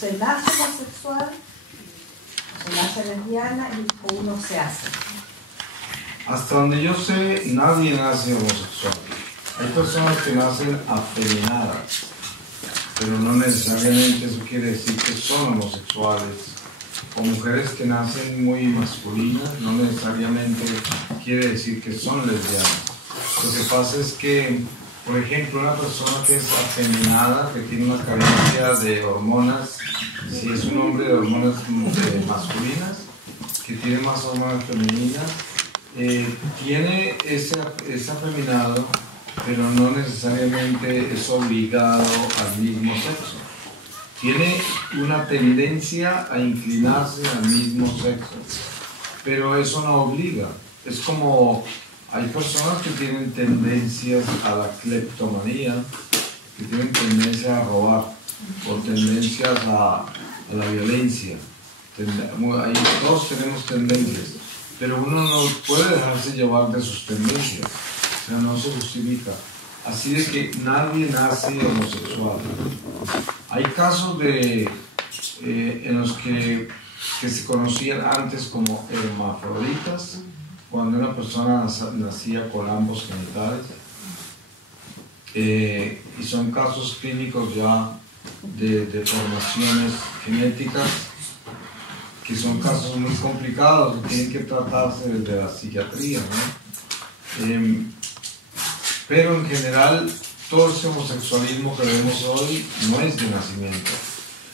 se nace homosexual, se nace lesbiana o uno se hace. Hasta donde yo sé, nadie nace homosexual. Hay personas que nacen afeminadas, pero no necesariamente eso quiere decir que son homosexuales. O mujeres que nacen muy masculinas, no necesariamente quiere decir que son lesbianas. Lo que pasa es que, por ejemplo, una persona que es afeminada, que tiene una carencia de hormonas, si es un hombre de hormonas masculinas, que tiene más hormonas femeninas, tiene ese afeminado, pero no necesariamente es obligado al mismo sexo. Tiene una tendencia a inclinarse al mismo sexo, pero eso no obliga. Es como hay personas que tienen tendencias a la cleptomanía, que tienen tendencia a robar, o tendencias a la violencia. Todos tenemos tendencias, pero uno no puede dejarse llevar de sus tendencias, o sea, no se justifica. Así de que nadie nace homosexual. Hay casos en los que se conocían antes como hermafroditas, cuando una persona nacía con ambos genitales, y son casos clínicos ya de deformaciones genéticas, que son casos muy complicados que tienen que tratarse desde la psiquiatría, ¿no? Pero en general, todo ese homosexualismo que vemos hoy no es de nacimiento.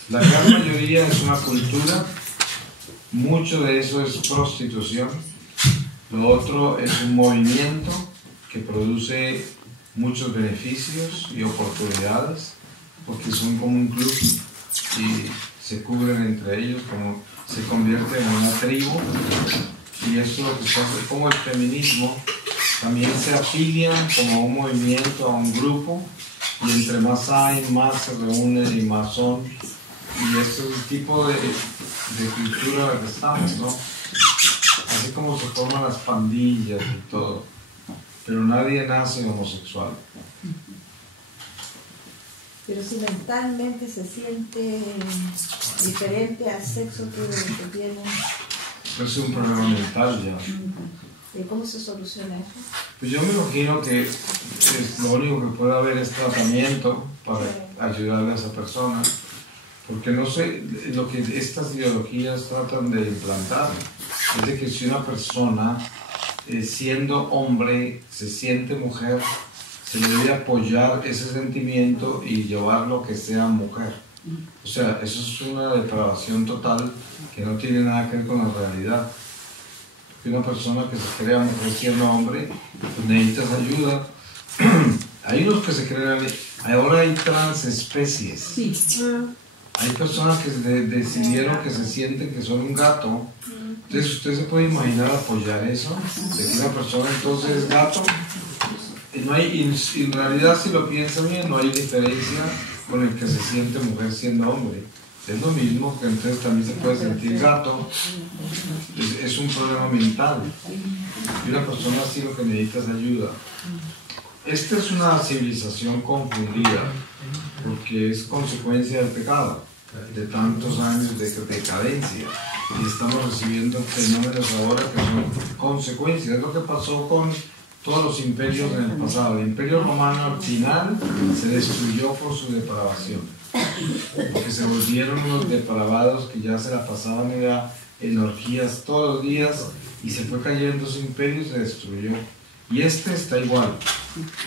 La gran mayoría es una cultura, mucho de eso es prostitución, lo otro es un movimiento que produce muchos beneficios y oportunidades, porque son como un club y se cubren entre ellos, como se convierten en una tribu, y eso es lo que se hace como el feminismo. También se afilian como un movimiento, a un grupo, y entre más hay, más se reúnen y más son. Y ese es el tipo de cultura en la que estamos, ¿no? Así como se forman las pandillas y todo. Pero nadie nace homosexual. Pero si mentalmente se siente diferente al sexo que tiene. Es un problema mental ya. ¿Y cómo se soluciona eso? Pues yo me imagino que lo único que puede haber es tratamiento para ayudarle a esa persona, porque no sé, lo que estas ideologías tratan de implantar es de que si una persona, siendo hombre, se siente mujer, se le debe apoyar ese sentimiento y llevarlo a que sea mujer. O sea, eso es una depravación total que no tiene nada que ver con la realidad. Una persona que se crea mujer siendo hombre, pues necesitas ayuda. Hay unos que se crean, ahora hay transespecies. Sí. Hay personas que decidieron que se sienten que son un gato. Entonces, ¿usted se puede imaginar apoyar eso? De que una persona entonces es gato. No hay, en realidad, si lo piensan bien, no hay diferencia con el que se siente mujer siendo hombre. Es lo mismo, que entonces también se puede sentir gato. Es un problema mental. Y una persona así lo que necesita es ayuda. Esta es una civilización confundida, porque es consecuencia del pecado, de tantos años de decadencia. Y estamos recibiendo fenómenos ahora que son consecuencias. Es lo que pasó con todos los imperios en el pasado. El imperio romano al final se destruyó por su depravación, porque se volvieron unos depravados que ya se la pasaban en orgías todos los días, y se fue cayendo su imperio y se destruyó. Y este está igual.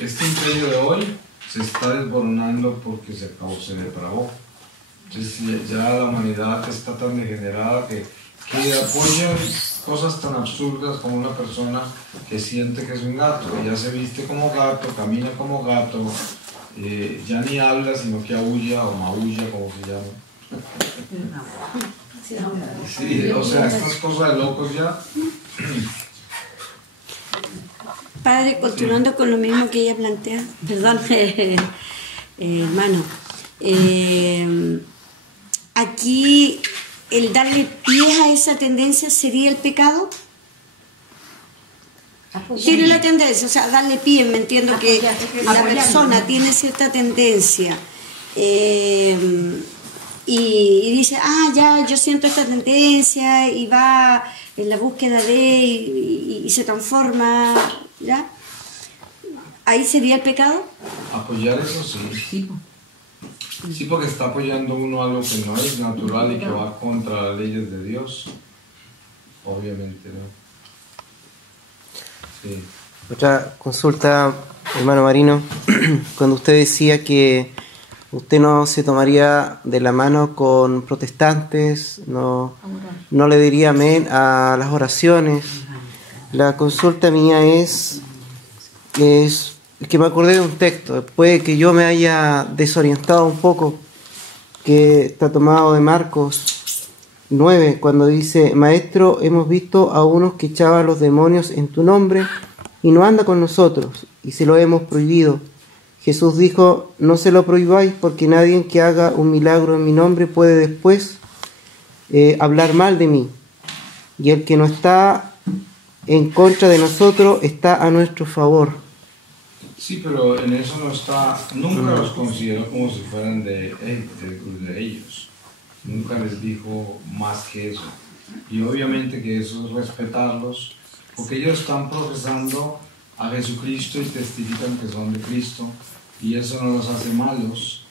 Este imperio de hoy se está desboronando porque se depravó. Entonces ya la humanidad está tan degenerada que apoya cosas tan absurdas como una persona que siente que es un gato, que ya se viste como gato, camina como gato, ya ni habla sino que aúlla o maulla, como se llama. Sí, o sea, estas cosas de locos ya. Padre, continuando con lo mismo que ella plantea, perdón, hermano, aquí el darle pie a esa tendencia sería el pecado. Tiene la tendencia, o sea, darle pie, me entiendo que la persona tiene cierta tendencia, y y dice, ya, yo siento esta tendencia y va en la búsqueda de y se transforma, ¿ya? ¿Ahí sería el pecado? Apoyar eso sí. Sí, porque está apoyando uno algo que no es natural y que va contra las leyes de Dios. Obviamente, ¿no? Sí. Otra consulta, hermano Marino, cuando usted decía que usted no se tomaría de la mano con protestantes, no le diría amén a las oraciones. La consulta mía es que me acordé de un texto, puede que yo me haya desorientado un poco, que está tomado de Marcos 9, cuando dice: Maestro, hemos visto a unos que echaban los demonios en tu nombre y no anda con nosotros, y se lo hemos prohibido. Jesús dijo: no se lo prohibáis, porque nadie que haga un milagro en mi nombre puede después hablar mal de mí. Y el que no está en contra de nosotros está a nuestro favor. Sí, pero en eso no está, nunca los consideró como si fueran de ellos. Nunca les dijo más que eso. Y obviamente que eso es respetarlos, porque ellos están profesando a Jesucristo y testifican que son de Cristo, y eso no los hace malos,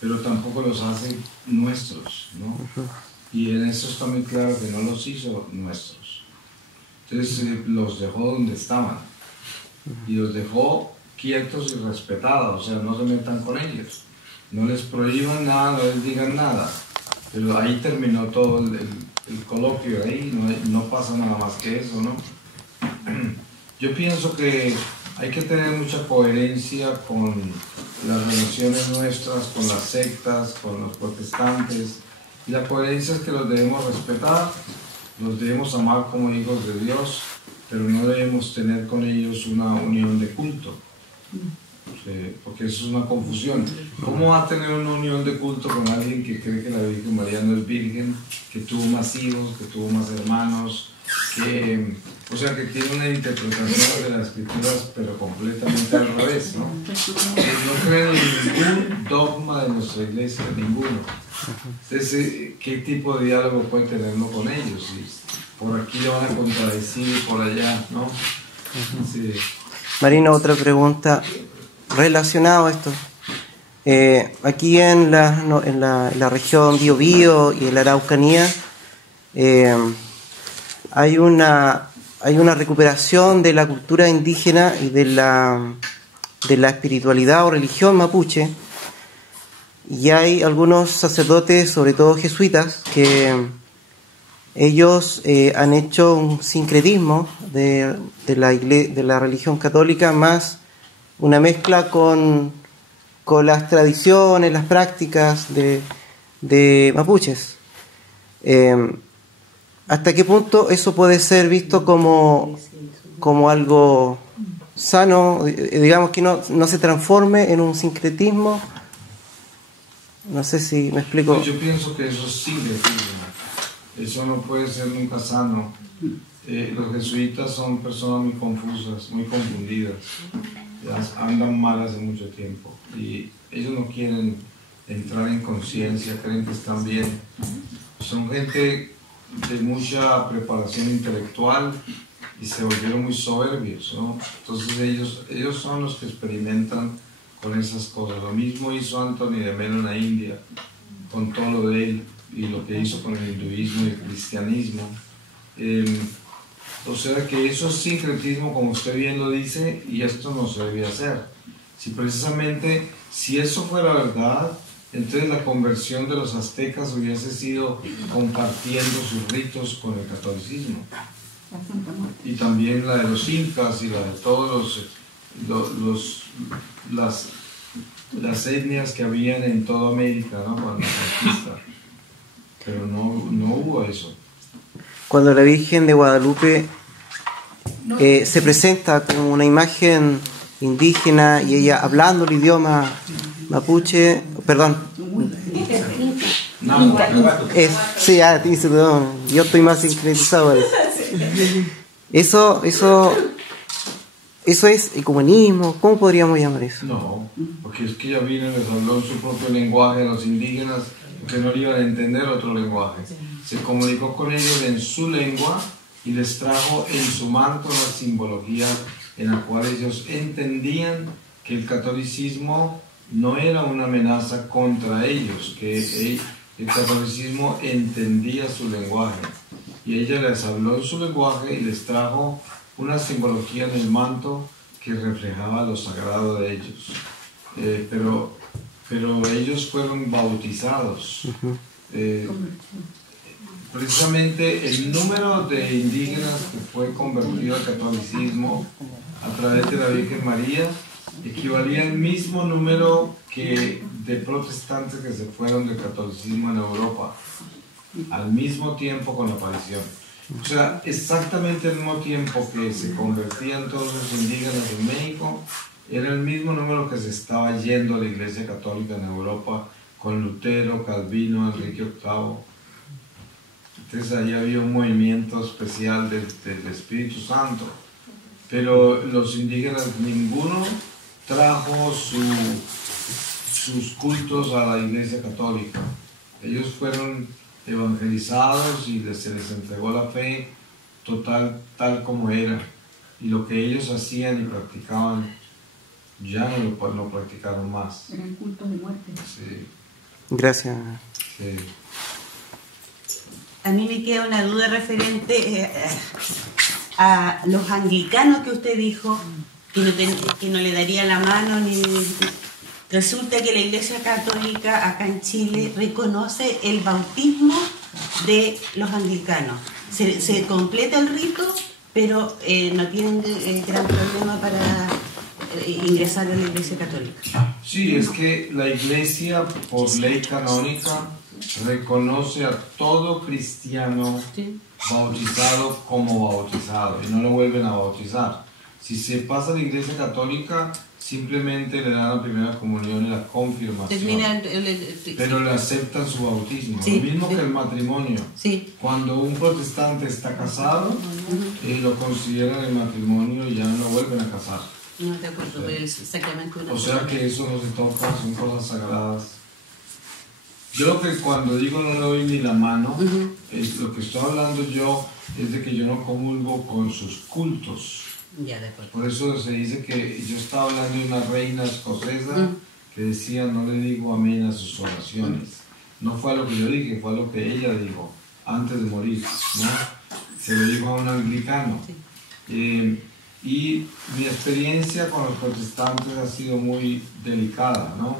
pero tampoco los hace nuestros, ¿no? Y en eso está muy claro que no los hizo nuestros. Entonces los dejó donde estaban, y los dejó quietos y respetados, o sea, no se metan con ellos, no les prohíban nada, no les digan nada. Pero ahí terminó todo el coloquio, ahí no pasa nada más que eso, ¿no? Yo pienso que hay que tener mucha coherencia con las relaciones nuestras, con las sectas, con los protestantes, y la coherencia es que los debemos respetar, los debemos amar como hijos de Dios, pero no debemos tener con ellos una unión de culto. Porque eso es una confusión. ¿Cómo va a tener una unión de culto con alguien que cree que la Virgen María no es virgen, que tuvo más hijos, que tuvo más hermanos, o sea, que tiene una interpretación de las escrituras pero completamente al revés, ¿no? No creen en ningún dogma de nuestra iglesia, ninguno. Entonces, ¿qué tipo de diálogo puede tenerlo con ellos? Y por aquí le van a contradecir y por allá, ¿no? Sí. Marino, otra pregunta relacionada a esto. Aquí en la región Biobío y en la Araucanía hay una recuperación de la cultura indígena y de la espiritualidad o religión mapuche, y hay algunos sacerdotes, sobre todo jesuitas, que ellos han hecho un sincretismo de la religión católica, más una mezcla con las tradiciones, las prácticas de mapuches. ¿Hasta qué punto eso puede ser visto como algo sano, digamos, que no se transforme en un sincretismo? No sé si me explico. Pues yo pienso que eso es sincretismo. Eso no puede ser nunca sano. Los jesuitas son personas muy confusas, muy confundidas. Andan mal hace mucho tiempo y ellos no quieren entrar en conciencia, creen que están bien. Son gente de mucha preparación intelectual y se volvieron muy soberbios, ¿no? Entonces ellos son los que experimentan con esas cosas. Lo mismo hizo Anthony de Melo en la India, con todo lo de él y lo que hizo con el hinduismo y el cristianismo. O sea que eso es sincretismo, como usted bien lo dice, y esto no se debe hacer. Si eso fuera verdad, entonces la conversión de los aztecas hubiese sido compartiendo sus ritos con el catolicismo. Y también la de los incas y la de todos las etnias que habían en toda América, ¿no? Cuando la conquista. Pero no hubo eso. Cuando la Virgen de Guadalupe se presenta como una imagen indígena y ella hablando el idioma mapuche, perdón, sí, dice, perdón, yo estoy más sincretizado. Eso es ecumenismo, ¿cómo podríamos llamar eso? No, porque es que ella vino y les habló en su propio lenguaje a los indígenas porque no iban a entender otro lenguaje. Se comunicó con ellos en su lengua y les trajo en su manto una simbología en la cual ellos entendían que el catolicismo no era una amenaza contra ellos, que el catolicismo entendía su lenguaje. Y ella les habló en su lenguaje y les trajo una simbología en el manto que reflejaba lo sagrado de ellos. Pero ellos fueron bautizados. Precisamente el número de indígenas que fue convertido al catolicismo a través de la Virgen María equivalía al mismo número que de protestantes que se fueron del catolicismo en Europa, al mismo tiempo con la aparición. O sea, exactamente al mismo tiempo que se convertían todos los indígenas en México, era el mismo número que se estaba yendo a la Iglesia Católica en Europa con Lutero, Calvino, Enrique VIII. Entonces ahí había un movimiento especial del Espíritu Santo. Pero los indígenas, ninguno trajo sus cultos a la Iglesia Católica. Ellos fueron evangelizados y se les entregó la fe total, tal como era. Y lo que ellos hacían y practicaban, ya no lo practicaron más. Eran cultos de muerte. Sí. Gracias. Sí. A mí me queda una duda referente a los anglicanos que usted dijo que no le daría la mano ni... Resulta que la Iglesia Católica acá en Chile reconoce el bautismo de los anglicanos. Se completa el rito, pero no tienen gran problema para ingresar a la Iglesia Católica. Sí, es que la Iglesia, por ley canónica, reconoce a todo cristiano bautizado como bautizado y no lo vuelven a bautizar. Si se pasa a la Iglesia Católica, simplemente le dan la primera comunión y la confirmación, pero le aceptan su bautismo. Sí. Lo mismo que el matrimonio. Sí. Cuando un protestante está casado, lo consideran el matrimonio y ya no lo vuelven a casar. No, de acuerdo, pero es exactamente una O sea que eso no se toca, son cosas sagradas. Yo lo que cuando digo no le doy ni la mano, lo que estoy hablando yo es de que yo no comulgo con sus cultos. Ya, de acuerdo. Por eso se dice que yo estaba hablando de una reina escocesa que decía no le digo amén a sus oraciones. No fue a lo que yo dije, fue a lo que ella dijo antes de morir, ¿no? Se lo dijo a un anglicano. Y mi experiencia con los protestantes ha sido muy delicada, ¿no?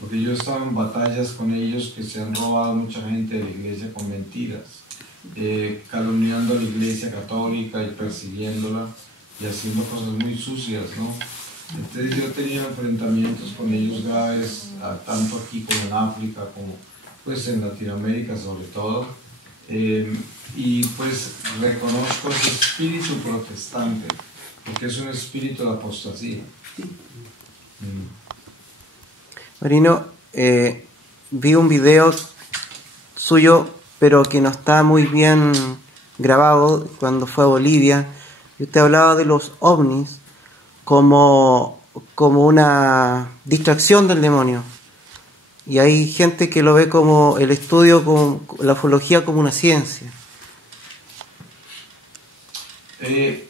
Porque yo he estado en batallas con ellos que se han robado mucha gente de la iglesia con mentiras, calumniando a la iglesia católica y persiguiéndola y haciendo cosas muy sucias, ¿no? Entonces yo he tenido enfrentamientos con ellos graves, tanto aquí como en África, como pues en Latinoamérica sobre todo, y pues reconozco ese espíritu protestante, porque es un espíritu de apostasía. Marino, vi un video suyo, pero que no está muy bien grabado, cuando fue a Bolivia, y usted hablaba de los ovnis como una distracción del demonio. Y hay gente que lo ve como el estudio, como la ufología como una ciencia.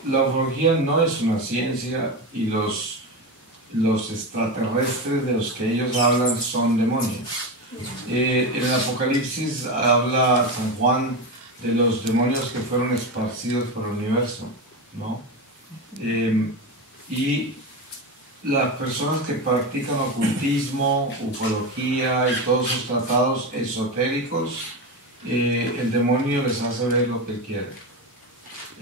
La ufología no es una ciencia y los extraterrestres de los que ellos hablan son demonios. En el Apocalipsis habla San Juan de los demonios que fueron esparcidos por el universo, ¿no? Y las personas que practican ocultismo, ufología y todos esos tratados esotéricos, el demonio les hace ver lo que él quiere.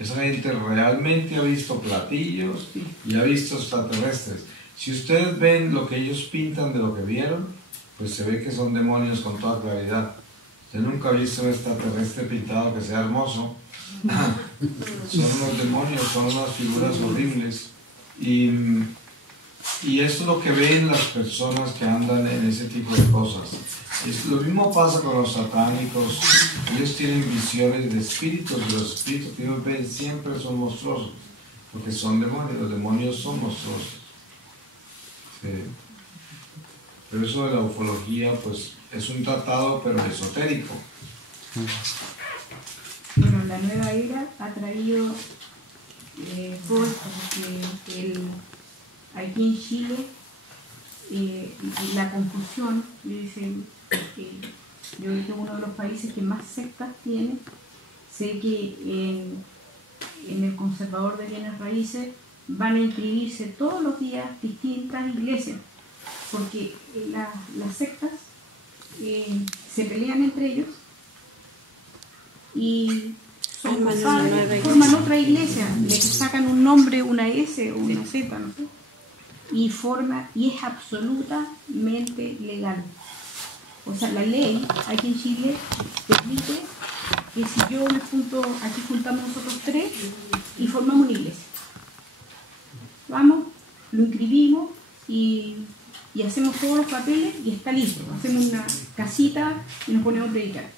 Esa gente realmente ha visto platillos y ha visto extraterrestres. Si ustedes ven lo que ellos pintan de lo que vieron, pues se ve que son demonios con toda claridad. Yo nunca he visto un extraterrestre pintado que sea hermoso. Son unos demonios, son unas figuras horribles. Y esto es lo que ven las personas que andan en ese tipo de cosas. Lo mismo pasa con los satánicos. Ellos tienen visiones de espíritus, y los espíritus que ellos ven siempre son monstruosos, porque son demonios, los demonios son monstruosos. Sí. Pero eso de la ufología, pues es un tratado pero esotérico. Bueno, la nueva era ha traído todo esto, porque aquí en Chile la confusión, dicen que yo creo que es uno de los países que más sectas tiene. Sé que en el Conservador de Bienes Raíces van a inscribirse todos los días distintas iglesias, porque las sectas se pelean entre ellos y forman otra iglesia, le sacan un nombre, una S o una Z, no sé, y es absolutamente legal. O sea, la ley aquí en Chile permite que si yo me junto, aquí juntamos nosotros 3 y formamos una iglesia. Vamos, lo inscribimos y hacemos todos los papeles y está listo. Hacemos una casita y nos ponemos a predicar.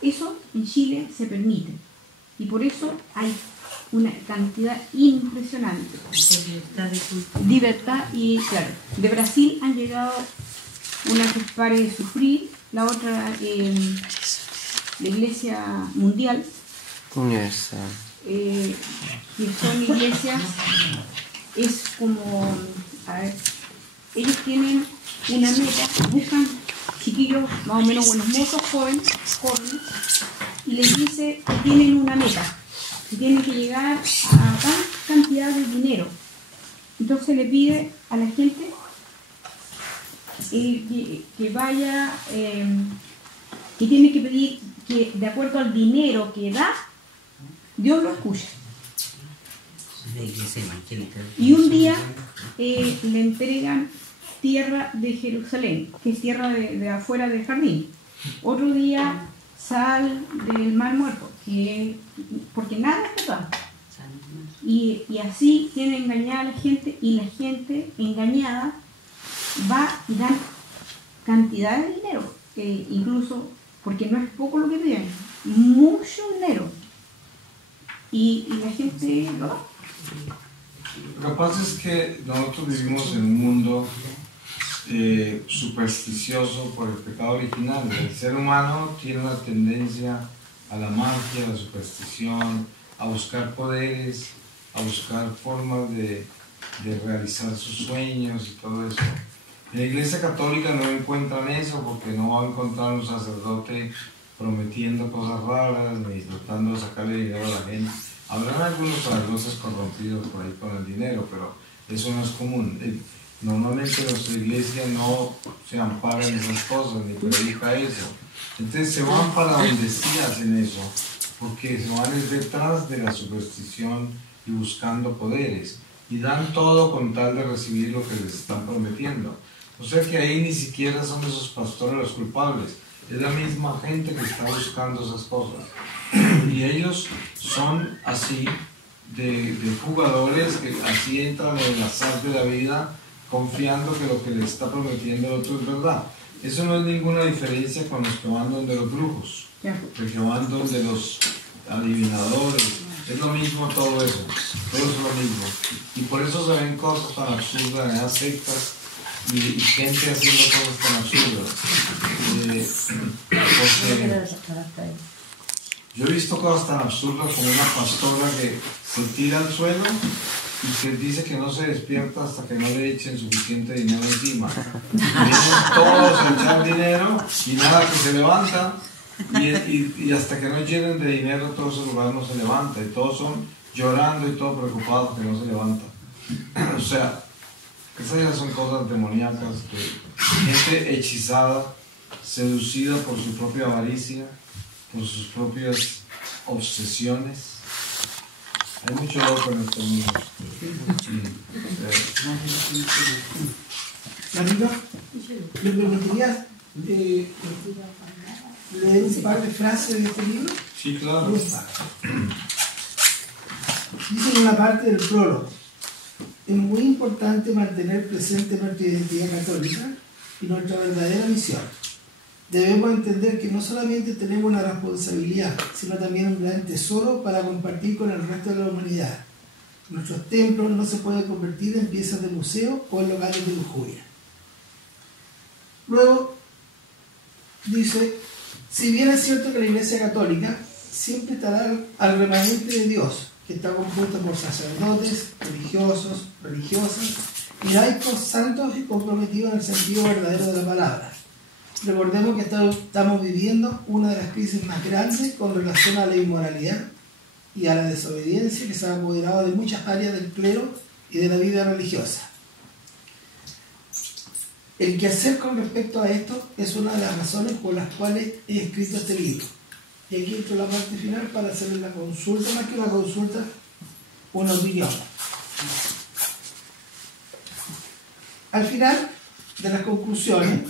Eso en Chile se permite. Y por eso hay una cantidad impresionante. Libertad y, claro, de Brasil han llegado una que pare de sufrir, la otra la Iglesia Mundial, Universal. Que son iglesias, es como, a ver, ellos tienen una meta, buscan chiquillos más o menos buenos mozos, jóvenes, y les dice que tienen una meta, que tienen que llegar a tal cantidad de dinero. Entonces le pide a la gente que vaya, que tiene que pedir que de acuerdo al dinero que da, Dios lo escucha. Y un día le entregan tierra de Jerusalén, que es tierra de afuera del jardín. Otro día sal del Mar Muerto, porque nada es total. Y así tienen engañada a la gente, y la gente engañada va y da cantidad de dinero, incluso porque no es poco lo que piden, mucho dinero. Y la gente lo da. Lo que pasa es que nosotros vivimos en un mundo supersticioso por el pecado original. El ser humano tiene una tendencia a la magia, a la superstición, a buscar poderes, a buscar formas de realizar sus sueños y todo eso. En la Iglesia Católica no encuentran eso, porque no va a encontrar un sacerdote prometiendo cosas raras ni tratando de sacarle dinero a la gente. Habrán algunos sacerdotes corrompidos por ahí con el dinero, pero eso no es común. Normalmente nuestra iglesia no se ampara en esas cosas ni predica eso. Entonces se van para donde sí hacen eso, porque se van detrás de la superstición y buscando poderes, y dan todo con tal de recibir lo que les están prometiendo. O sea que ahí ni siquiera son esos pastores los culpables, es la misma gente que está buscando esas cosas. Y ellos son así de jugadores que así entran en el azar de la vida, confiando que lo que les está prometiendo el otro es verdad. Eso no es ninguna diferencia con los que van donde los brujos, los que van donde los adivinadores. Es lo mismo todo eso, todo es lo mismo. Y por eso se ven cosas tan absurdas en esas sectas y gente haciendo cosas tan absurdas. Yo he visto cosas tan absurdas como una pastora que se tira al suelo y que dice que no se despierta hasta que no le echen suficiente dinero encima. Vienen todos a echar dinero y nada que se levanta, y hasta que no llenen de dinero todo ese lugar no se levanta, y todos son llorando y todos preocupados que no se levanta. O sea, esas ya son cosas demoníacas, que gente hechizada, seducida por su propia avaricia, por sus propias obsesiones. Hay mucho loco en este mundo. Marino, ¿me permitirías leer un par de frases de este libro? Sí, claro. Dice en una parte del prólogo: es muy importante mantener presente nuestra identidad católica y nuestra verdadera misión. Debemos entender que no solamente tenemos una responsabilidad, sino también un gran tesoro para compartir con el resto de la humanidad. Nuestros templos no se pueden convertir en piezas de museo o en locales de lujuria. Luego, dice, si bien es cierto que la Iglesia Católica siempre estará al remanente de Dios, que está compuesto por sacerdotes, religiosos, religiosas y laicos santos y comprometidos en el sentido verdadero de la palabra. Recordemos que estamos viviendo una de las crisis más grandes con relación a la inmoralidad y a la desobediencia que se ha apoderado de muchas áreas del clero y de la vida religiosa. El quehacer con respecto a esto es una de las razones por las cuales he escrito este libro. Y aquí entro la parte final para hacerle la consulta, más que una consulta, una opinión. Al final de las conclusiones,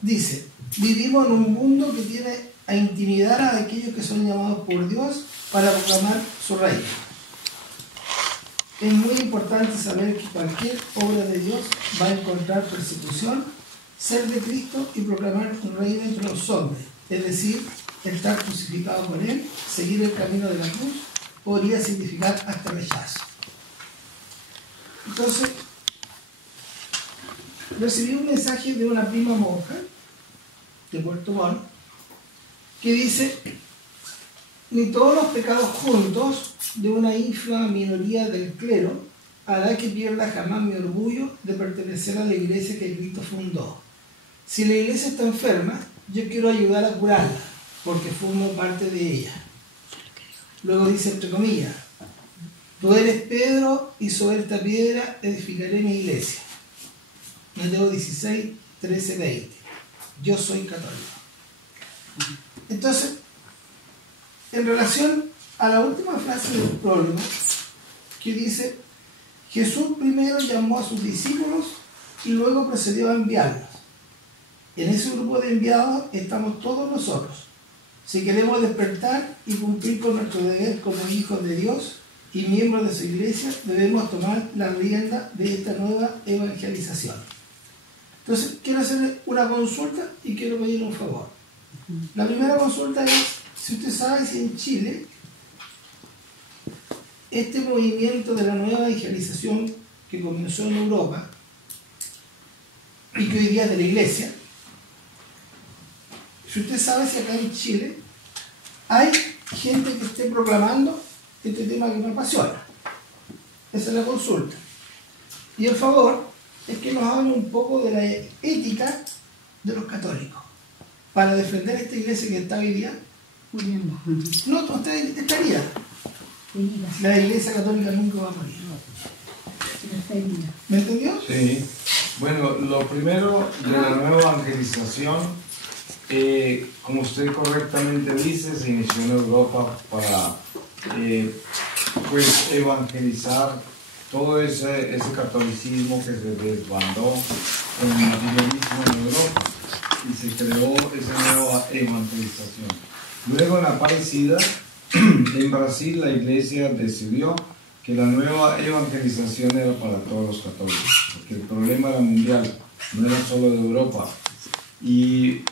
dice, vivimos en un mundo que tiene a intimidar a aquellos que son llamados por Dios para proclamar su reino. Es muy importante saber que cualquier obra de Dios va a encontrar persecución, ser de Cristo y proclamar un reino entre los hombres, es decir, estar crucificado por Él, seguir el camino de la cruz, podría significar hasta rechazo. Entonces, recibí un mensaje de una prima monja de Puerto Montt que dice: ni todos los pecados juntos de una ínfima minoría del clero hará que pierda jamás mi orgullo de pertenecer a la iglesia que Cristo fundó. Si la iglesia está enferma, yo quiero ayudar a curarla, porque formo parte de ella. Luego dice, entre comillas, tú eres Pedro y sobre esta piedra edificaré mi iglesia. Mateo 16, 13, 20. Yo soy católico. Entonces, en relación a la última frase del prólogo, que dice, Jesús primero llamó a sus discípulos y luego procedió a enviarlos. En ese grupo de enviados estamos todos nosotros. Si queremos despertar y cumplir con nuestro deber como hijos de Dios y miembros de su iglesia, debemos tomar la rienda de esta nueva evangelización. Entonces, quiero hacerle una consulta y quiero pedir un favor. La primera consulta es, si usted sabe si en Chile este movimiento de la nueva evangelización que comenzó en Europa y que hoy día es de la iglesia, si usted sabe si acá en Chile hay gente que esté proclamando este tema que me apasiona. Esa es la consulta. Y el favor es que nos hablen un poco de la ética de los católicos para defender esta iglesia que está hoy día. No, usted estaría. La iglesia católica nunca va a morir. ¿Me entendió? Sí. Bueno, lo primero de la nueva evangelización, como usted correctamente dice, se inició en Europa para pues evangelizar todo ese catolicismo que se desbandó con el materialismo en Europa y se creó esa nueva evangelización. Luego en Aparecida, en Brasil, la iglesia decidió que la nueva evangelización era para todos los católicos, porque el problema era mundial, no era solo de Europa. Y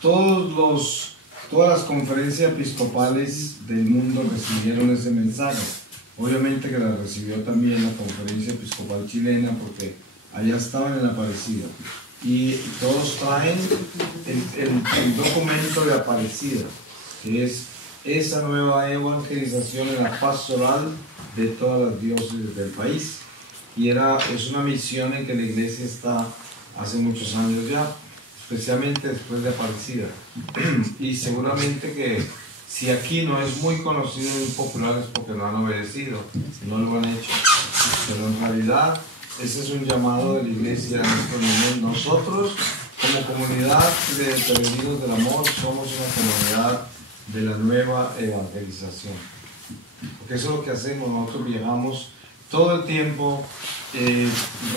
todas las conferencias episcopales del mundo recibieron ese mensaje. Obviamente que la recibió también la conferencia episcopal chilena, porque allá estaban en Aparecida. Y todos traen el documento de Aparecida, que es esa nueva evangelización en la pastoral de todas las diócesis del país. Y es una misión en que la iglesia está hace muchos años ya, especialmente después de Aparecida. Y seguramente que si aquí no es muy conocido y muy popular es porque no han obedecido, no lo han hecho. Pero en realidad ese es un llamado de la iglesia en estos momentos. Nosotros, como comunidad de peregrinos del amor, somos una comunidad de la nueva evangelización. Porque eso es lo que hacemos, nosotros viajamos todo el tiempo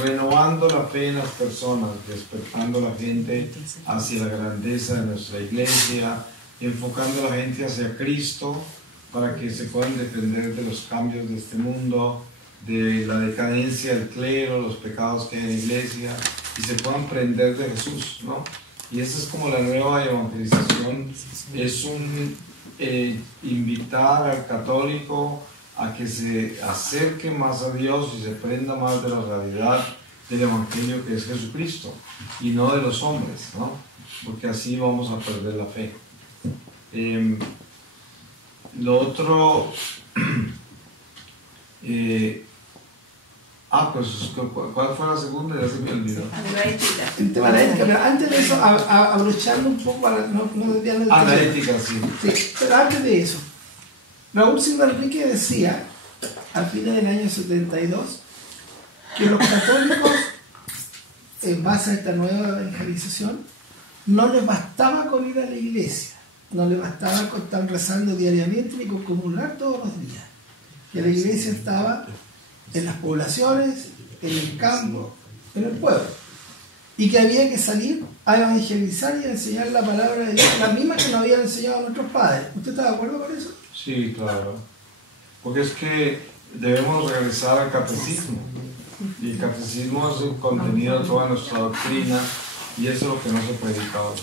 renovando la fe en las personas, despertando a la gente hacia la grandeza de nuestra iglesia, enfocando a la gente hacia Cristo para que se puedan defender de los cambios de este mundo, de la decadencia del clero, los pecados que hay en la iglesia, y se puedan prender de Jesús, ¿no? Y esa es como la nueva evangelización, es un invitar al católico a que se acerque más a Dios y se prenda más de la realidad del Evangelio que es Jesucristo y no de los hombres, ¿no? porque así vamos a perder la fe. Lo otro, pues, ¿cuál fue la segunda? Ya se me olvidó. El tema de la ética, pero antes de eso, abrocharlo un poco para no desviarnos del tema. La ética, sí. Sí, pero antes de eso, Raúl Silva Enrique decía, al final del año 72, que los católicos, en base a esta nueva evangelización, no les bastaba con ir a la iglesia, no les bastaba con estar rezando diariamente ni con comulgar todos los días, que la iglesia estaba en las poblaciones, en el campo, en el pueblo, y que había que salir a evangelizar y a enseñar la palabra de Dios, la misma que nos habían enseñado nuestros padres. ¿Usted está de acuerdo con eso? Sí, claro, porque es que debemos regresar al catecismo, y el catecismo es el contenido de toda nuestra doctrina, y eso es lo que no se predica hoy.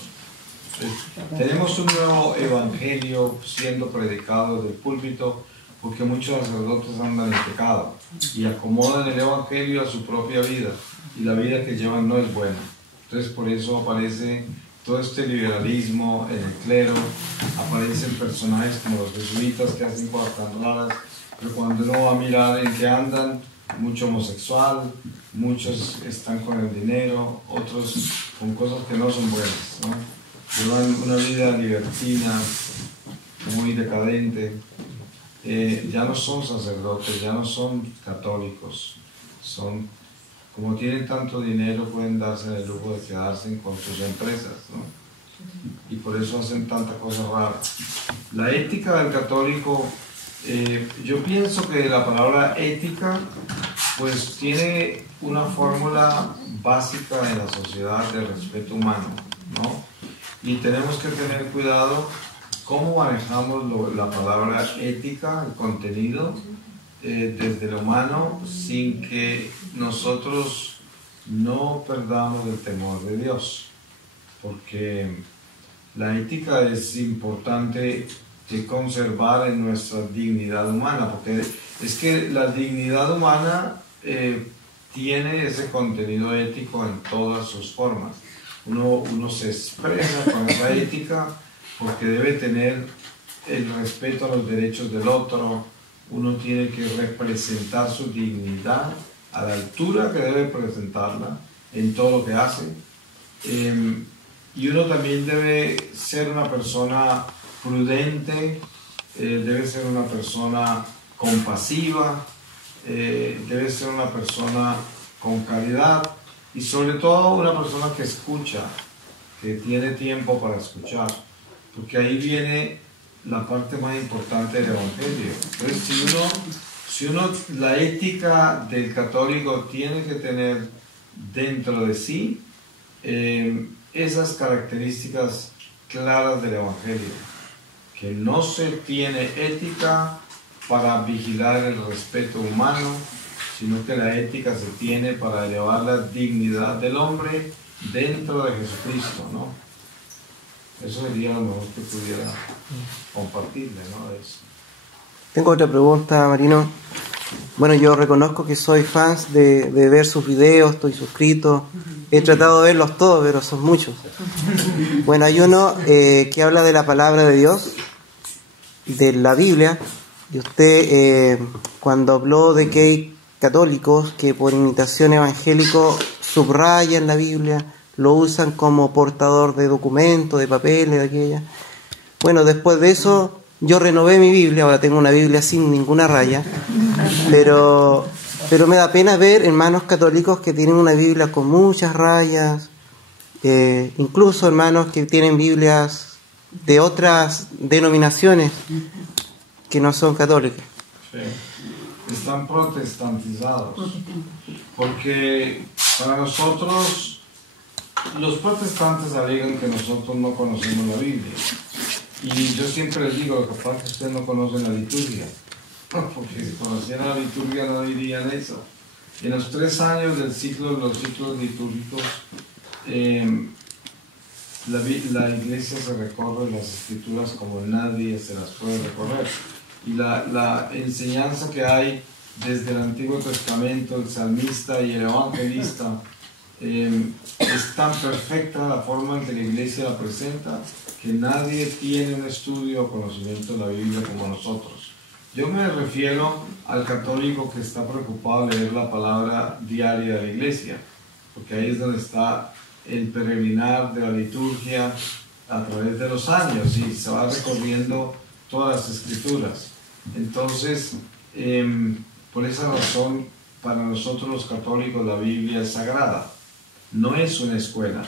Tenemos un nuevo evangelio siendo predicado desde el púlpito, porque muchos sacerdotes andan en pecado y acomodan el evangelio a su propia vida, y la vida que llevan no es buena. Entonces por eso aparece todo este liberalismo en el clero, aparecen personajes como los jesuitas que hacen cosas tan raras, pero cuando uno va a mirar en qué andan, mucho homosexual, muchos están con el dinero, otros con cosas que no son buenas, ¿no? Llevan una vida libertina, muy decadente. Ya no son sacerdotes, ya no son católicos, son, como tienen tanto dinero, pueden darse el lujo de quedarse con sus empresas, ¿no? Y por eso hacen tantas cosas raras. La ética del católico, yo pienso que la palabra ética pues tiene una fórmula básica en la sociedad de respeto humano, ¿no? Y tenemos que tener cuidado cómo manejamos la palabra ética, el contenido, desde lo humano, sin que nosotros no perdamos el temor de Dios, porque la ética es importante de conservar en nuestra dignidad humana, porque es que la dignidad humana tiene ese contenido ético en todas sus formas. Uno se expresa con esa ética porque debe tener el respeto a los derechos del otro, uno tiene que representar su dignidad a la altura que debe presentarla en todo lo que hace, y uno también debe ser una persona prudente, debe ser una persona compasiva, debe ser una persona con caridad y sobre todo una persona que escucha, que tiene tiempo para escuchar, porque ahí viene la parte más importante del Evangelio. Entonces, la ética del católico tiene que tener dentro de sí esas características claras del Evangelio, que no se tiene ética para vigilar el respeto humano, sino que la ética se tiene para elevar la dignidad del hombre dentro de Jesucristo, ¿no? Eso sería lo mejor que pudiera compartirle, ¿no? Eso. Tengo otra pregunta, Marino. Bueno, yo reconozco que soy fan de ver sus videos, estoy suscrito, he tratado de verlos todos, pero son muchos. Bueno, hay uno que habla de la palabra de Dios, de la Biblia, y usted cuando habló de que hay católicos que por imitación evangélico subrayan la Biblia, lo usan como portador de documentos, de papeles, de aquella. Bueno, después de eso yo renové mi Biblia, ahora tengo una Biblia sin ninguna raya, pero me da pena ver hermanos católicos que tienen una Biblia con muchas rayas, incluso hermanos que tienen Biblias de otras denominaciones que no son católicas. Sí. Están protestantizados, porque para nosotros, los protestantes alegan que nosotros no conocemos la Biblia, y yo siempre les digo, lo que pasa es que ustedes no conocen la liturgia, porque si conocieran la liturgia no dirían eso. En los 3 años los ciclos litúrgicos, la iglesia se recorre las escrituras como nadie se las puede recorrer, y la enseñanza que hay desde el Antiguo Testamento, el salmista y el evangelista, es tan perfecta la forma en que la Iglesia la presenta que nadie tiene un estudio o conocimiento de la Biblia como nosotros. Yo me refiero al católico que está preocupado de leer la palabra diaria de la Iglesia, porque ahí es donde está el peregrinar de la liturgia a través de los años y se va recorriendo todas las escrituras. Entonces, por esa razón, para nosotros los católicos la Biblia es sagrada, no es una escuela.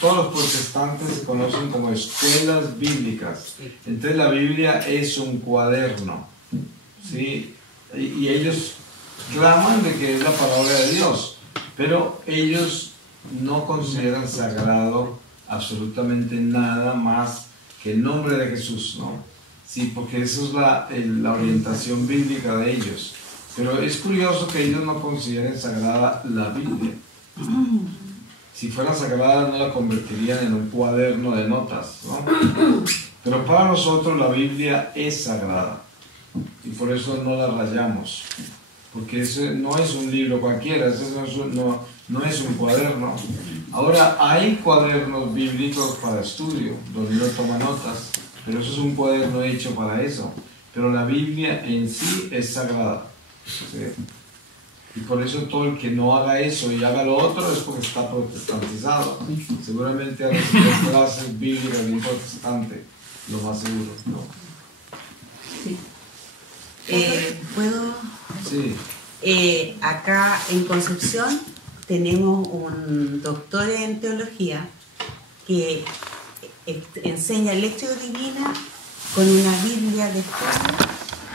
Todos los protestantes se conocen como escuelas bíblicas. Entonces la Biblia es un cuaderno, ¿sí? Y ellos claman de que es la palabra de Dios, pero ellos no consideran sagrado absolutamente nada más que el nombre de Jesús, ¿no? Sí, porque eso es la orientación bíblica de ellos. Pero es curioso que ellos no consideren sagrada la Biblia. Si fuera sagrada no la convertirían en un cuaderno de notas, ¿no? Pero para nosotros la Biblia es sagrada y por eso no la rayamos, porque ese no es un libro cualquiera, ese no es un cuaderno. Ahora hay cuadernos bíblicos para estudio donde uno toma notas, pero eso es un cuaderno hecho para eso. Pero la Biblia en sí es sagrada, ¿sí? Y por eso todo el que no haga eso y haga lo otro es porque está protestantizado. Seguramente ha recibido clases bíblicas de un protestante, lo más seguro, ¿no? Sí. ¿Puedo? Sí. Acá en Concepción tenemos un doctor en teología que enseña lección divina con una Biblia de fuego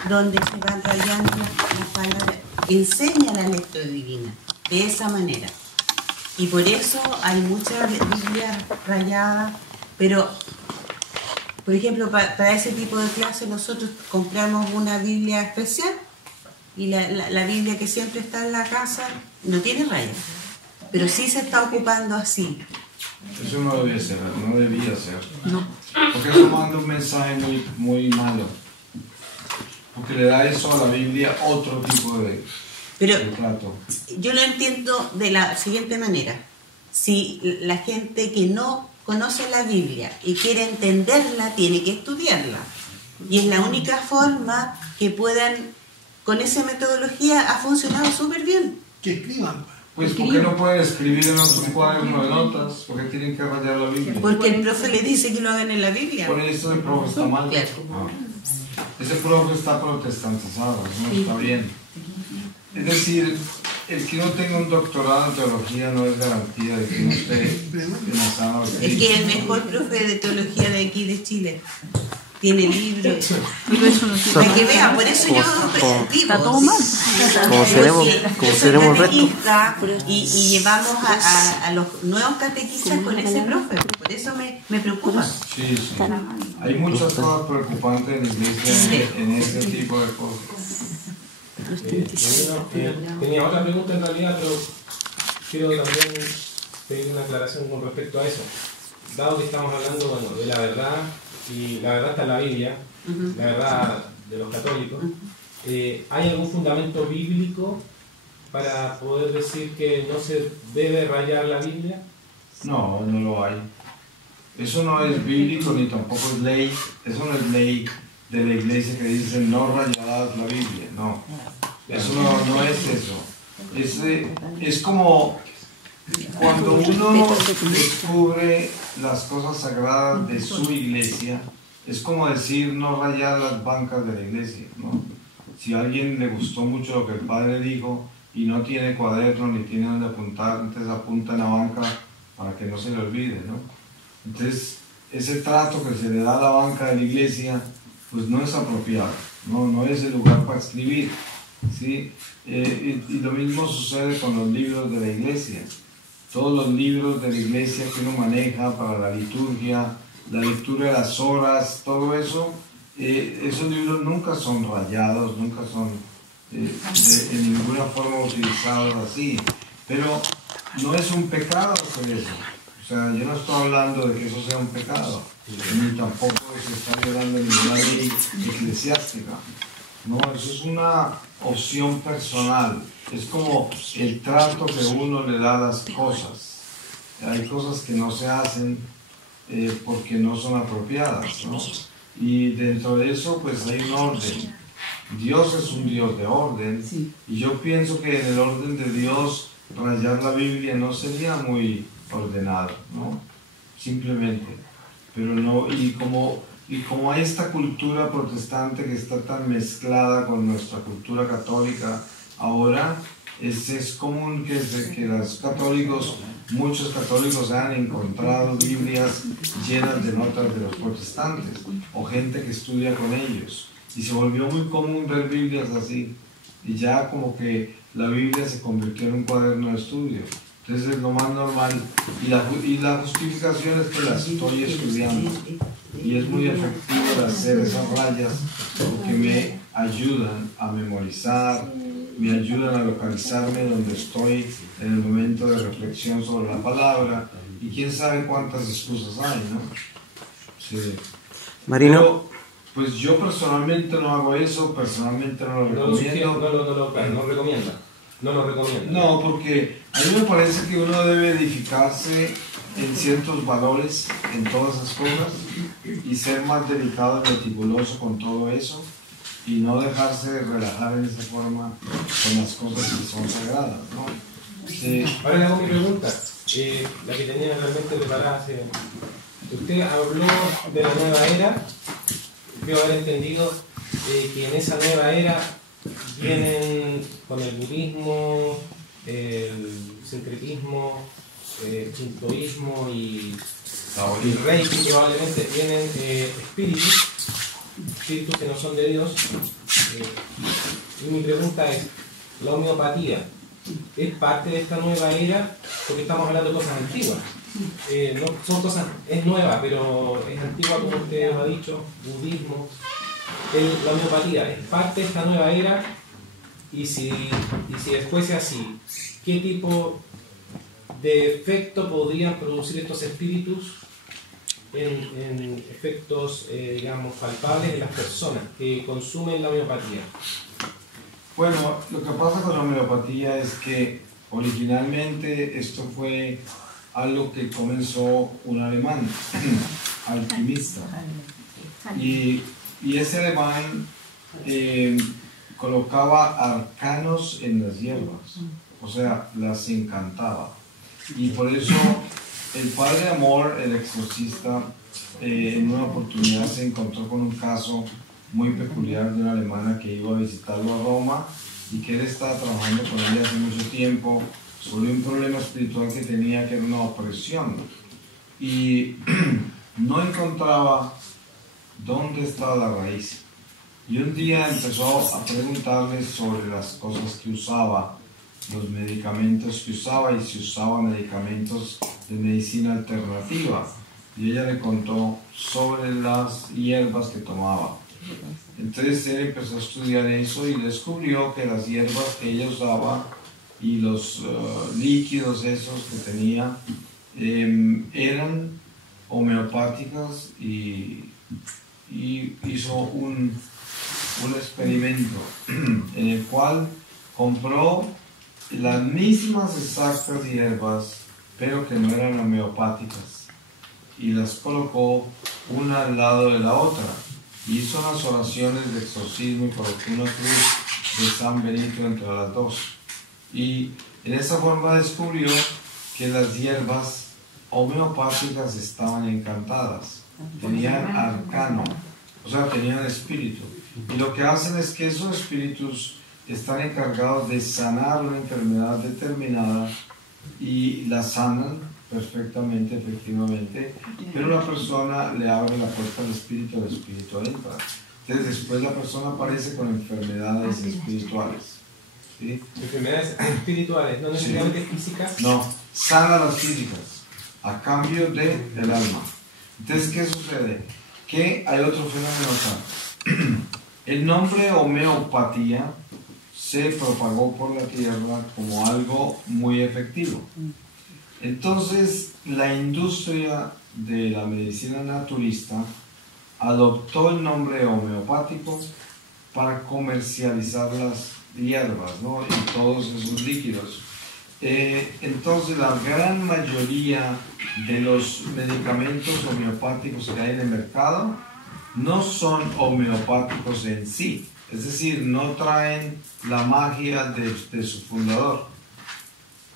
donde se van rayando las palabras. Enseña la lectura divina de esa manera y por eso hay muchas Biblias rayadas, pero por ejemplo para ese tipo de clases nosotros compramos una Biblia especial y la Biblia que siempre está en la casa no tiene rayas, pero sí se está ocupando así. Eso no debía ser, no debía ser. No. Porque eso manda un mensaje muy, muy malo. Porque le da eso a la Biblia otro tipo de trato. Yo lo entiendo de la siguiente manera. Si la gente que no conoce la Biblia y quiere entenderla, tiene que estudiarla. Y es la única forma que puedan, con esa metodología ha funcionado súper bien. Que escriban. Pues ¿por qué no pueden escribir en otro cuaderno de notas? ¿Por qué tienen que rayar la Biblia? Porque el profe le dice que lo hagan en la Biblia. Por eso el profe está mal. Claro. Ese profe está protestantizado, eso no está bien. Es decir, el que no tenga un doctorado en teología no es garantía de que no esté en la sana doctrina. Es que es el mejor profe de teología de aquí de Chile. Tiene libros. Para que vean, por eso yo vivo. Está todo mal. Como seremos el resto. Y llevamos a los nuevos catequistas con ese profe. Por eso me preocupa. Sí. Hay muchas cosas preocupantes en la iglesia en ese tipo de cosas. Tenía otra pregunta en realidad, pero quiero también pedir una aclaración con respecto a eso. Dado que estamos hablando de la verdad, y la verdad está en la Biblia, la verdad de los católicos, ¿hay algún fundamento bíblico para poder decir que no se debe rayar la Biblia? No, no lo hay. Eso no es bíblico ni tampoco es ley. Eso no es ley de la iglesia que dice no rayarás la Biblia. No, eso no es eso. Es como cuando uno descubre las cosas sagradas de su iglesia, es como decir no rayar las bancas de la iglesia, ¿no? Si a alguien le gustó mucho lo que el padre dijo y no tiene cuaderno ni tiene donde apuntar, entonces apunta en la banca para que no se le olvide, ¿no? Entonces ese trato que se le da a la banca de la iglesia pues no es apropiado, no es el lugar para escribir, ¿sí? Y lo mismo sucede con los libros de la iglesia. Todos los libros de la iglesia que uno maneja para la liturgia, la lectura de las horas, todo eso, esos libros nunca son rayados, nunca son en ninguna forma utilizados así. Pero no es un pecado hacer eso. O sea, yo no estoy hablando de que eso sea un pecado, ni tampoco se está violando ninguna ley eclesiástica. No, eso es una opción personal. Es como el trato que uno le da a las cosas. Hay cosas que no se hacen porque no son apropiadas, ¿no? Y dentro de eso pues hay un orden. Dios es un Dios de orden, y yo pienso que en el orden de Dios rayar la Biblia no sería muy ordenado, ¿no? Simplemente. Pero no, y como hay esta cultura protestante que está tan mezclada con nuestra cultura católica ahora, es común que muchos católicos han encontrado Biblias llenas de notas de los protestantes, o gente que estudia con ellos. Y se volvió muy común ver Biblias así, y ya como que la Biblia se convirtió en un cuaderno de estudio. Entonces es lo más normal, y la justificación es que las estoy estudiando, y es muy efectivo hacer esas rayas porque me ayudan a memorizar, me ayudan a localizarme donde estoy en el momento de reflexión sobre la palabra, y quién sabe cuántas excusas hay, ¿no? Sí. Marino. Pero, pues yo personalmente no hago eso, personalmente no lo recomiendo. No lo recomiendo. No, porque a mí me parece que uno debe edificarse en ciertos valores, en todas esas cosas, y ser más delicado y meticuloso con todo eso, y no dejarse relajar en esa forma con las cosas que son sagradas, ¿no? Sí. Ahora le hago mi pregunta, la que tenía realmente preparada. Usted habló de la nueva era. Creo haber entendido que en esa nueva era vienen con el budismo, el sincretismo, el shintoísmo y el reiki, probablemente vienen espíritus que no son de Dios. Y mi pregunta es, ¿la homeopatía es parte de esta nueva era? Porque estamos hablando de cosas antiguas. No son cosas, es nueva, pero es antigua, como usted lo ha dicho, budismo. La homeopatía es parte de esta nueva era, y si después es así, ¿qué tipo de efecto podrían producir estos espíritus en efectos, digamos, palpables en las personas que consumen la homeopatía? Bueno, lo que pasa con la homeopatía es que originalmente esto fue algo que comenzó un alemán, alquimista, y ese alemán colocaba arcanos en las hierbas, o sea, las encantaba, y por eso el padre Amor, el exorcista, en una oportunidad se encontró con un caso muy peculiar de una alemana que iba a visitarlo a Roma, y que él estaba trabajando con ella hace mucho tiempo sobre un problema espiritual que tenía, que era una opresión, y no encontraba dónde estaba la raíz. Y un día empezó a preguntarle sobre las cosas que usaba, los medicamentos que usaba, y si usaba medicamentos de medicina alternativa, y ella le contó sobre las hierbas que tomaba. Entonces él empezó a estudiar eso y descubrió que las hierbas que ella usaba y los líquidos esos que tenía eran homeopáticas, y hizo un experimento en el cual compró las mismas exactas hierbas, pero que no eran homeopáticas, y las colocó una al lado de la otra. Hizo unas oraciones de exorcismo y colocó una cruz de San Benito entre las dos. Y en esa forma descubrió que las hierbas homeopáticas estaban encantadas, tenían arcano, o sea, tenían espíritu. Y lo que hacen es que esos espíritus están encargados de sanar una enfermedad determinada, y la sanan perfectamente, efectivamente, pero la persona le abre la puerta al espíritu entra. Entonces después la persona aparece con enfermedades espirituales. ¿Sí? Enfermedades espirituales, no necesariamente físicas. No, sana las físicas a cambio del alma. Entonces, ¿qué sucede? Que hay otro fenómeno acá. El nombre homeopatía se propagó por la tierra como algo muy efectivo. Entonces, la industria de la medicina naturista adoptó el nombre homeopático para comercializar hierbas, ¿no? Y todos esos líquidos. Entonces la gran mayoría de los medicamentos homeopáticos que hay en el mercado no son homeopáticos en sí, es decir, no traen la magia de su fundador.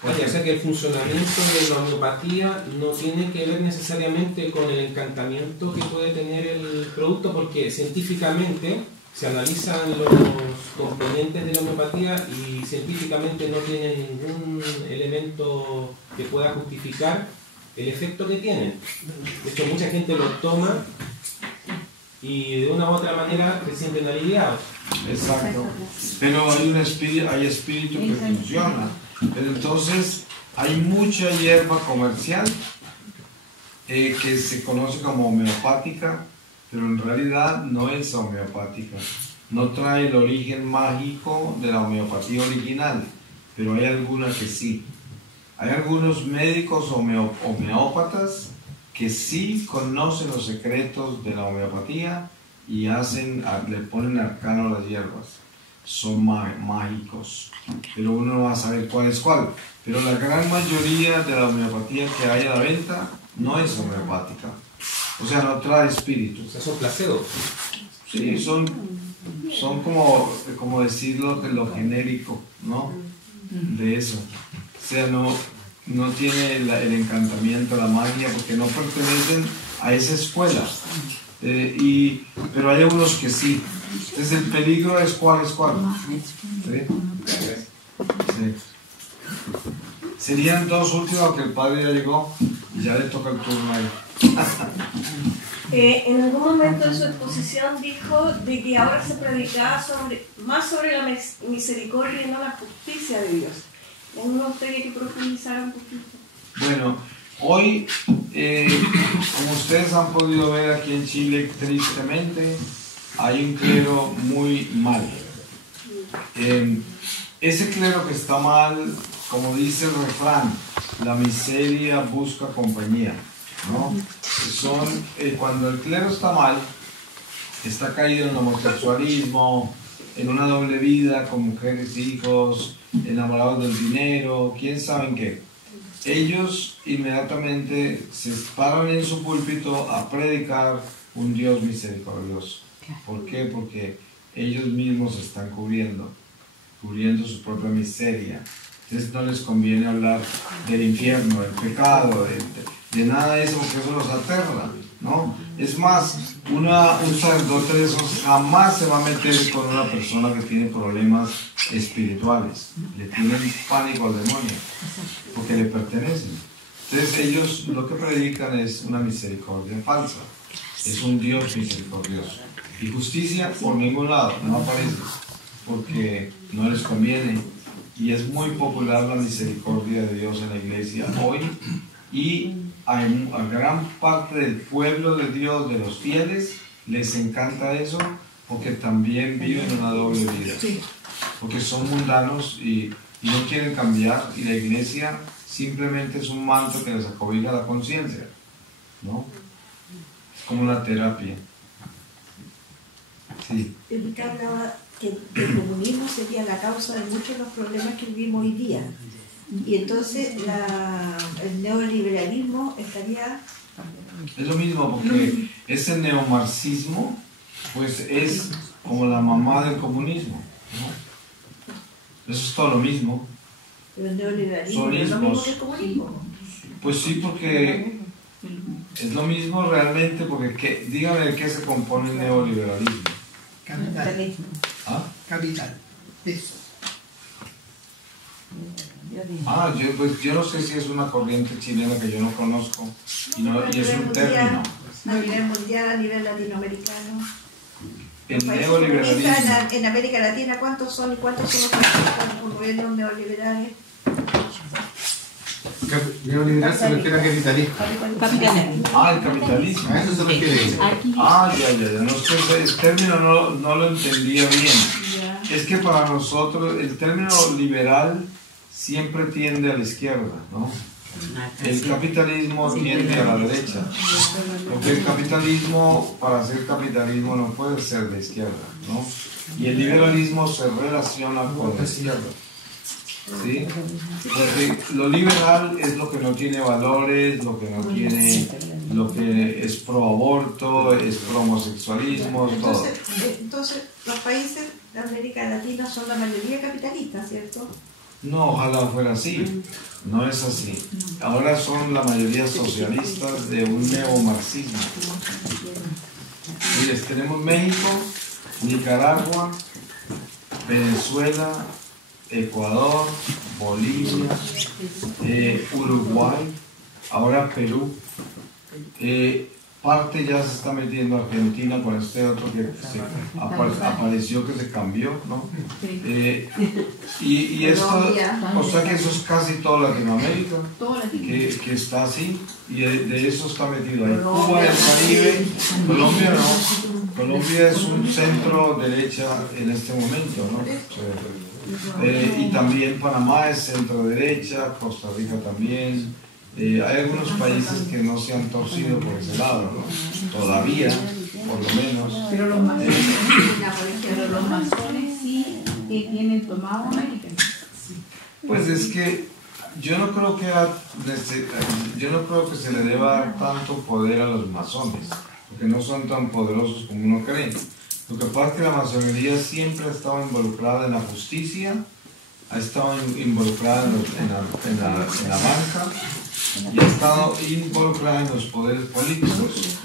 Oye, o sea que el funcionamiento de la homeopatía no tiene que ver necesariamente con el encantamiento que puede tener el producto, porque científicamente se analizan los componentes de la homeopatía y científicamente no tienen ningún elemento que pueda justificar el efecto que tienen. De hecho, mucha gente lo toma y de una u otra manera se sienten aliviados. Exacto. Pero hay espíritu que funciona. Pero entonces hay mucha hierba comercial que se conoce como homeopática, pero en realidad no es homeopática. No trae el origen mágico de la homeopatía original, pero hay algunas que sí. Hay algunos médicos homeópatas que sí conocen los secretos de la homeopatía y le ponen arcano a las hierbas. Son mágicos, pero uno no va a saber cuál es cuál. Pero la gran mayoría de la homeopatía que hay a la venta no es homeopática, o sea, no trae espíritu. O sea, son placebos. Sí, son como decirlo, de lo genérico, ¿no? De eso. O sea, no tiene el encantamiento, la magia, porque no pertenecen a esa escuela. Pero hay algunos que sí. Entonces el peligro es cuál. ¿Sí? Sí. Serían dos últimos, que el padre ya llegó y ya le toca el turno ahí. En algún momento de su exposición dijo de que ahora se predicaba más sobre la misericordia y no la justicia de Dios. ¿Me gustaría que profundizara un poquito? Bueno, hoy, como ustedes han podido ver aquí en Chile, tristemente, hay un clero muy mal. Ese clero que está mal, como dice el refrán, la miseria busca compañía, ¿no? Cuando el clero está mal, está caído en el homosexualismo, en una doble vida con mujeres, hijos, enamorados del dinero, quién sabe en qué. Ellos inmediatamente se paran en su púlpito a predicar un Dios misericordioso. ¿Por qué? Porque ellos mismos se están cubriendo su propia miseria. Entonces no les conviene hablar del infierno, del pecado, de nada de eso, porque eso los aterra, ¿no? Es más, un sacerdote de esos jamás se va a meter con una persona que tiene problemas espirituales. Le tienen pánico al demonio, porque le pertenecen. Entonces ellos lo que predican es una misericordia falsa. Es un Dios misericordioso. Y justicia por ningún lado, no aparece, porque no les conviene. Y es muy popular la misericordia de Dios en la iglesia hoy, y a gran parte del pueblo de Dios, de los fieles, les encanta eso, porque también viven una doble vida, porque son mundanos y no quieren cambiar, y la iglesia simplemente es un manto que les acobija la conciencia, ¿no? Es como una terapia. Sí. El que hablaba que el comunismo sería la causa de muchos de los problemas que vivimos hoy día. Y entonces el neoliberalismo estaría... Es lo mismo, porque ese neomarxismo pues es como la mamá del comunismo, ¿no? Eso es todo lo mismo. Pero el neoliberalismo es lo mismo que el comunismo. Pues sí, porque es lo mismo realmente, porque dígame de qué se compone el neoliberalismo. Capital. ¿Ah? Capital. Eso. Yo no sé si es una corriente chilena que yo no conozco, y es un término. A nivel mundial, a nivel latinoamericano. El neoliberalismo. En América Latina, ¿cuántos son y cuántos son los que están con gobiernos neoliberales? Neoliberal se refiere a capitalismo. El capitalismo. A eso se refiere. Ya. No sé, el término no lo entendía bien. Es que para nosotros el término liberal siempre tiende a la izquierda, ¿no? El capitalismo tiende a la derecha, porque el capitalismo, para ser capitalismo, no puede ser de izquierda, ¿no? Y el liberalismo se relaciona con la izquierda, ¿sí? Porque lo liberal es lo que no tiene valores, lo que no tiene, lo que es pro aborto, es pro homosexualismo, todo. Entonces, los países de América Latina son la mayoría capitalistas, ¿cierto? No, ojalá fuera así. No es así. Ahora son la mayoría socialistas de un neomarxismo. Mires, tenemos México, Nicaragua, Venezuela, Ecuador, Bolivia, Uruguay, ahora Perú. Parte ya se está metiendo Argentina con este otro que apareció, que se cambió, ¿no? Y esto, o sea que eso es casi toda Latinoamérica, que está así, y de eso está metido ahí. Cuba, el Caribe, Colombia no. Colombia es un centro derecha en este momento, ¿no? Y también Panamá es centro derecha, Costa Rica también. Hay algunos países que no se han torcido por ese lado, ¿no? Todavía, por lo menos. Pero los masones sí tienen tomado América. Pues es que yo no creo que se le deba dar tanto poder a los masones, porque no son tan poderosos como uno cree. Lo que pasa es que la masonería siempre ha estado involucrada en la justicia, ha estado involucrada en la banca, y ha estado involucrada en los poderes políticos.